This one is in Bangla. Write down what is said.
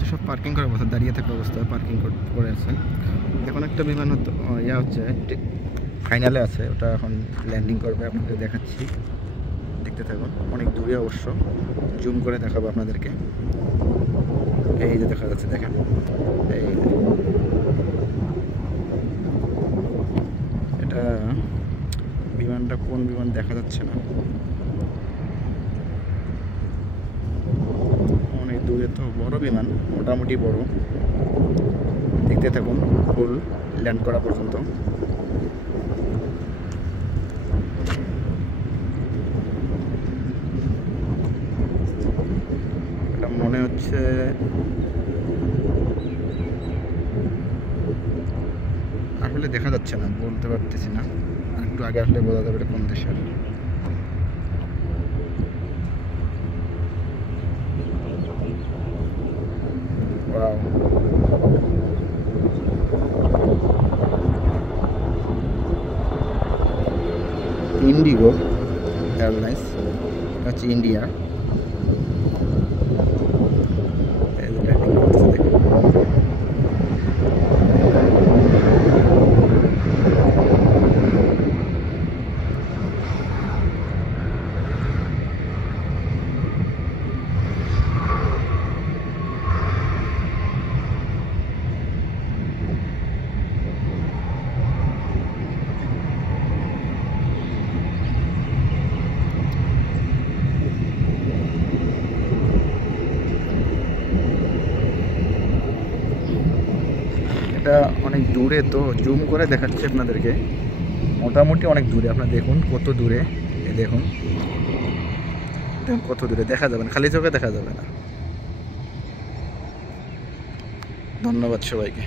হচ্ছে সব পার্কিং করার অবস্থা, দাঁড়িয়ে থাকা অবস্থায় পার্কিং করে আছে। এখন একটা বিমান হচ্ছে ফাইনালে আছে, ওটা এখন ল্যান্ডিং করবে, আপনাদের দেখাচ্ছি, দেখতে থাকুন। অনেক দূরে অবশ্য, জুম করে দেখাবো আপনাদেরকে। এই যে দেখা যাচ্ছে, দেখেন এই এটা বিমানটা কোন বিমান দেখা যাচ্ছে না, অনেক দূরে তো, বড় বিমান, মোটামুটি বড়। দেখতে থাকুন ফুল ল্যান্ড করা পর্যন্ত। এটা মনে হচ্ছে আসলে দেখা যাচ্ছে না, বলতে পারতেছি না, একটু আগে আসলে বোঝা যাবে এটা কোন দেশের। ওয়াও, ইন্ডিগো এয়ারলাইন্স, এটা হচ্ছে ইন্ডিয়া। এটা অনেক দূরে তো, জুম করে দেখাচ্ছি আপনাদেরকে, মোটামুটি অনেক দূরে। আপনারা দেখুন কত দূরে, এই দেখুন কত দূরে, দেখা যাবে না, খালি চোখে দেখা যাবে না। ধন্যবাদ সবাইকে।